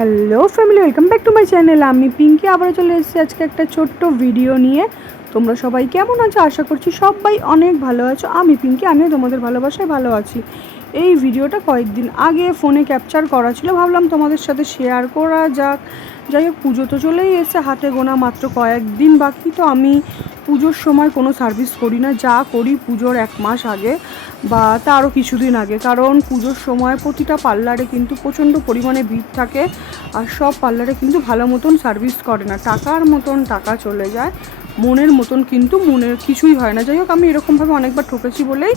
Hello family welcome back to my channel আমি পিঙ্কি আবারও চলে এসেছি আজকে একটা ছোট্ট ভিডিও নিয়ে। তোমরা সবাই কেমন আছো? আশা করছি সবাই অনেক ভালো আছো। আমি পিঙ্কি, আমিও তোমাদের ভালোবাসায় ভালো আছি। এই ভিডিওটা কয়েকদিন আগে ফোনে ক্যাপচার করা ছিল। ভাবলাম তোমাদের সাথে শেয়ার করা যাক। যাই হোক, পুজো তো চলেই এসে হাতে গোনা মাত্র কয়েকদিন বাকি। তো আমি পুজোর সময় কোনো সার্ভিস করি না, যা করি পুজোর এক মাস আগে বা তারও কিছুদিন আগে। কারণ পুজোর সময় প্রতিটা পার্লারে কিন্তু প্রচণ্ড পরিমাণে ভিড় থাকে। আর সব পার্লারে কিন্তু ভালো মতন সার্ভিস করে না। টাকার মতন টাকা চলে যায়। মনের মতন কিন্তু মনের কিছুই হয় না। যাই হোক আমি এরকমভাবে অনেকবার ঠকেছি বলেই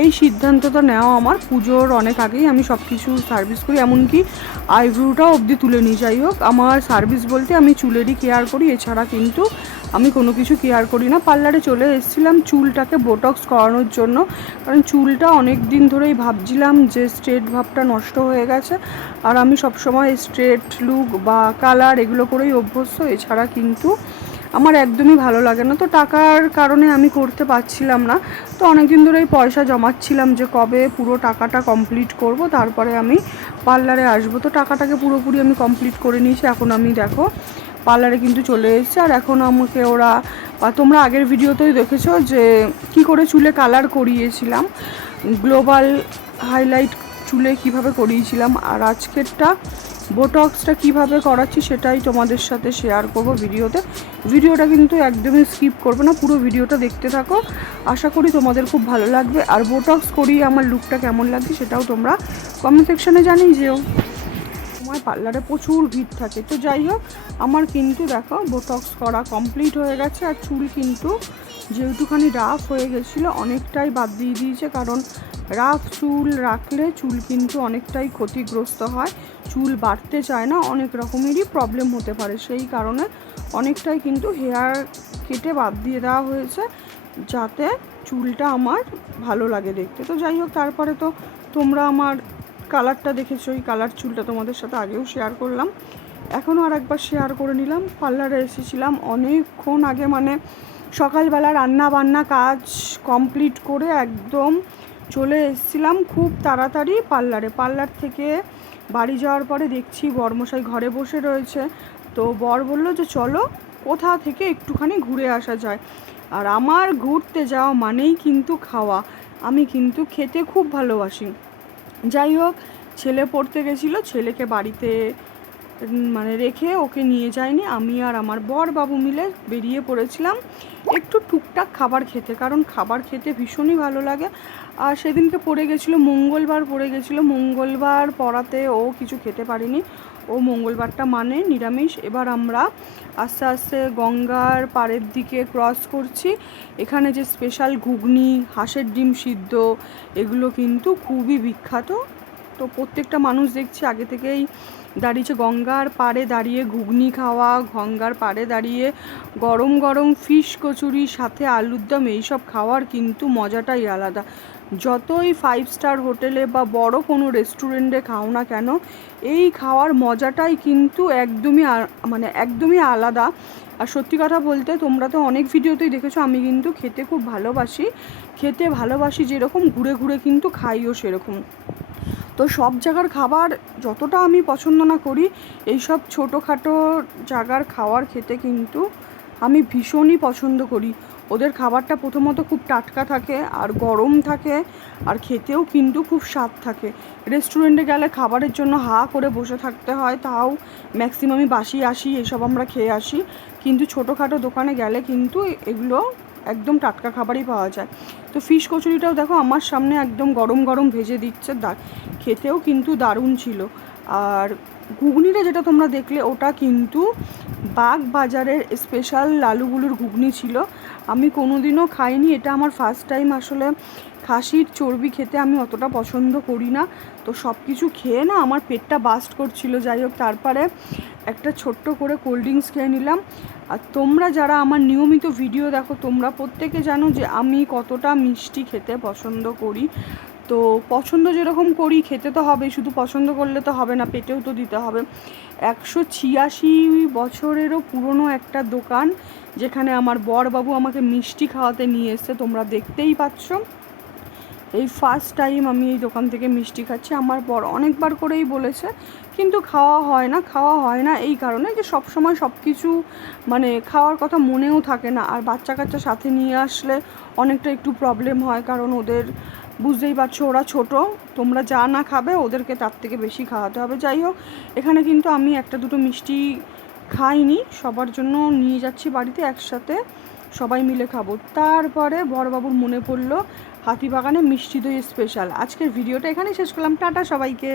এই সিদ্ধান্তটা নেওয়া আমার পুজোর অনেক আগেই আমি সব কিছু সার্ভিস করি, এমনকি আইব্রোটাও অবধি তুলে নিই। যাই হোক আমার সার্ভিস বলতে আমি চুলেরই কেয়ার করি, এছাড়া কিন্তু আমি কোনো কিছু কেয়ার করি না। পার্লারে চলে এসেছিলাম চুলটাকে বোটক্স করানোর জন্য, কারণ চুলটা অনেক দিন ধরেই ভাবছিলাম যে স্ট্রেট ভাবটা নষ্ট হয়ে গেছে, আর আমি সবসময় স্ট্রেট লুক বা কালার এগুলো করেই অভ্যস্ত। এছাড়া কিন্তু আমার একদমই ভালো লাগে না। তো টাকার কারণে আমি করতে পারছিলাম না। তো অনেক দিন ধরেই পয়সা জমাচ্ছিলাম যে কবে পুরো টাকাটা কমপ্লিট করব, তারপরে আমি পার্লারে আসব। তো টাকাটাকে পুরোপুরি আমি কমপ্লিট করে নিয়েছি। এখন আমি দেখো, পার্লারে কিন্তু চলে এসেছে। আর এখন আমাকে ওরা তোমরা আগের ভিডিওতেই দেখেছ যে কি করে চুলে কালার করিয়েছিলাম। গ্লোবাল হাইলাইট চুলে কীভাবে করিয়েছিলাম। আর আজকেরটা বোটক্সটা কীভাবে করাচ্ছি সেটাই তোমাদের সাথে শেয়ার করব ভিডিওতে। ভিডিওটা কিন্তু একদমই স্কিপ করবে না, পুরো ভিডিওটা দেখতে থাকো। আশা করি তোমাদের খুব ভালো লাগবে। আর বোটক্স করিয়ে আমার লুকটা কেমন লাগছে সেটাও তোমরা কমেন্ট সেকশনে জানিয়ে যেও। সময় পার্লারে প্রচুর ভিড় থাকে। তো যাই হোক, আমার কিন্তু দেখো বোটক্স করা কমপ্লিট হয়ে গেছে। আর চুল কিন্তু যেহেতুখানি রাফ হয়ে গেছিল, অনেকটাই বাদ দিয়ে দিয়েছে। কারণ রাফ চুল রাখলে চুল কিন্তু অনেকটাই ক্ষতিগ্রস্ত হয়। চুল বাড়তে চায় না, অনেক রকমেরই প্রবলেম হতে পারে। সেই কারণে অনেকটাই কিন্তু হেয়ার কেটে বাদ দিয়ে দেওয়া হয়েছে, যাতে চুলটা আমার ভালো লাগে দেখতে। তো যাই হোক, তারপরে তো তোমরা আমার কালারটা দেখেছ ওই কালার চুলটা তোমাদের সাথে আগেও শেয়ার করলাম। এখনও আর একবার শেয়ার করে নিলাম পার্লারে এসেছিলাম অনেকক্ষণ আগে মানে সকালবেলা রান্না বান্না কাজ কমপ্লিট করে একদম চলে এসেছিলাম খুব তাড়াতাড়ি পার্লারে পার্লার থেকে বাড়ি যাওয়ার পরে দেখছি বরমশাই ঘরে বসে রয়েছে। তো বর বলল যে, চলো, কোথা থেকে একটুখানি ঘুরে আসা যায়। আর আমার ঘুরতে যাওয়া মানেই কিন্তু খাওয়া। আমি কিন্তু খেতে খুব ভালোবাসি। যাই হোক, ছেলে পড়তে গেছিল, ছেলেকে বাড়িতে মানে রেখে ওকে নিয়ে যায়নি আমি আর আমার বর বাবু মিলে বেরিয়ে পড়েছিলাম একটু টুকটাক খাবার খেতে, কারণ খাবার খেতে ভীষণই ভালো লাগে। আর সেদিনকে পড়ে গেছিল, মঙ্গলবার পড়ে গেছিল। মঙ্গলবার পড়াতে ও কিছু খেতে পারিনি। ও মঙ্গলবারটা মানে নিরামিষ। এবার আমরা আস্তে আস্তে গঙ্গার পাড়ের দিকে ক্রস করছি। এখানে যে স্পেশাল ঘুগনি, হাঁসের ডিম সিদ্ধ, এগুলো কিন্তু খুবই বিখ্যাত। তো প্রত্যেকটা মানুষ দেখছি আগে থেকেই দাঁড়িয়েছে গঙ্গার পাড়ে দাঁড়িয়ে ঘুগনি খাওয়া, গঙ্গার পাড়ে দাঁড়িয়ে গরম গরম ফিশ কচুরি, সাথে আলুর দম, এইসব খাওয়ার কিন্তু মজাটাই আলাদা। যতই ফাইভ স্টার হোটেলে বা বড় কোনো রেস্টুরেন্টে খাও না কেন, এই খাওয়ার মজাটাই কিন্তু একদমই মানে একদমই আলাদা। আর সত্যি কথা বলতে, তোমরা তো অনেক ভিডিওতেই দেখেছ, আমি কিন্তু খেতে খুব ভালোবাসি। খেতে ভালোবাসি যেরকম, ঘুরে ঘুরে কিন্তু খাইও সেরকম। তো সব জায়গার খাবার যতটা আমি পছন্দ না করি, এইসব ছোটোখাটো জায়গার খাবার খেতে কিন্তু আমি ভীষণই পছন্দ করি। ওদের খাবারটা প্রথমত খুব টাটকা থাকে, আর গরম থাকে, আর খেতেও কিন্তু খুব স্বাদ থাকে। রেস্টুরেন্টে গেলে খাবারের জন্য হা করে বসে থাকতে হয়, তাও ম্যাক্সিমামই বাসি আসি এসব আমরা খেয়ে আসি। কিন্তু ছোটোখাটো দোকানে গেলে কিন্তু এগুলো একদম টাটকা খাবারই পাওয়া যায়। তো ফিশ কচুরিটাও দেখো আমার সামনে একদম গরম গরম ভেজে দিচ্ছে খেতেও কিন্তু দারুণ ছিল। আর ঘুগনিটা যেটা তোমরা দেখলে, ওটা কিন্তু বাগ বাজারের স্পেশাল লালুগুলোর ঘুগনি ছিল। আমি কোনোদিনও খাইনি, এটা আমার ফার্স্ট টাইম আসলে খাসির চর্বি খেতে আমি অতটা পছন্দ করি না। তো সব কিছু খেয়ে না আমার পেটটা বাস্ট করছিল। যাই হোক, তারপরে একটা ছোট্ট করে কোল্ড ড্রিঙ্কস খেয়ে নিলাম। আর তোমরা যারা আমার নিয়মিত ভিডিও দেখো, তোমরা প্রত্যেকে জানো যে আমি কতটা মিষ্টি খেতে পছন্দ করি। তো পছন্দ যেরকম করি, খেতে তো হবে, শুধু পছন্দ করলে তো হবে না, পেটেও তো দিতে হবে। একশো ছিয়াশি বছরেরও পুরনো একটা দোকান, যেখানে আমার বর বাবু আমাকে মিষ্টি খাওয়াতে নিয়ে এসছে, তোমরা দেখতেই পাচ্ছ। এই ফার্স্ট টাইম আমি এই দোকান থেকে মিষ্টি খাচ্ছি। আমার বর অনেকবার করেই বলেছে, কিন্তু খাওয়া হয় না, খাওয়া হয় না এই কারণে যে সব সময় সব কিছু মানে খাওয়ার কথা মনেও থাকে না। আর বাচ্চা কাচ্চা সাথে নিয়ে আসলে অনেকটা একটু প্রবলেম হয়, কারণ ওদের বুঝতেই পারছ ওরা ছোট, তোমরা যা না খাবে ওদেরকে তার থেকে বেশি খাওয়াতে হবে। যাই হোক, এখানে কিন্তু আমি একটা দুটো মিষ্টি খাইনি, সবার জন্য নিয়ে যাচ্ছি বাড়িতে একসাথে, সবাই মিলে খাব। তারপরে বড়বাবুর মনে পড়ল হাতিবাগানে মিষ্টি দই স্পেশাল আজকের ভিডিওটা এখানেই শেষ করলাম। টাটা সবাইকে।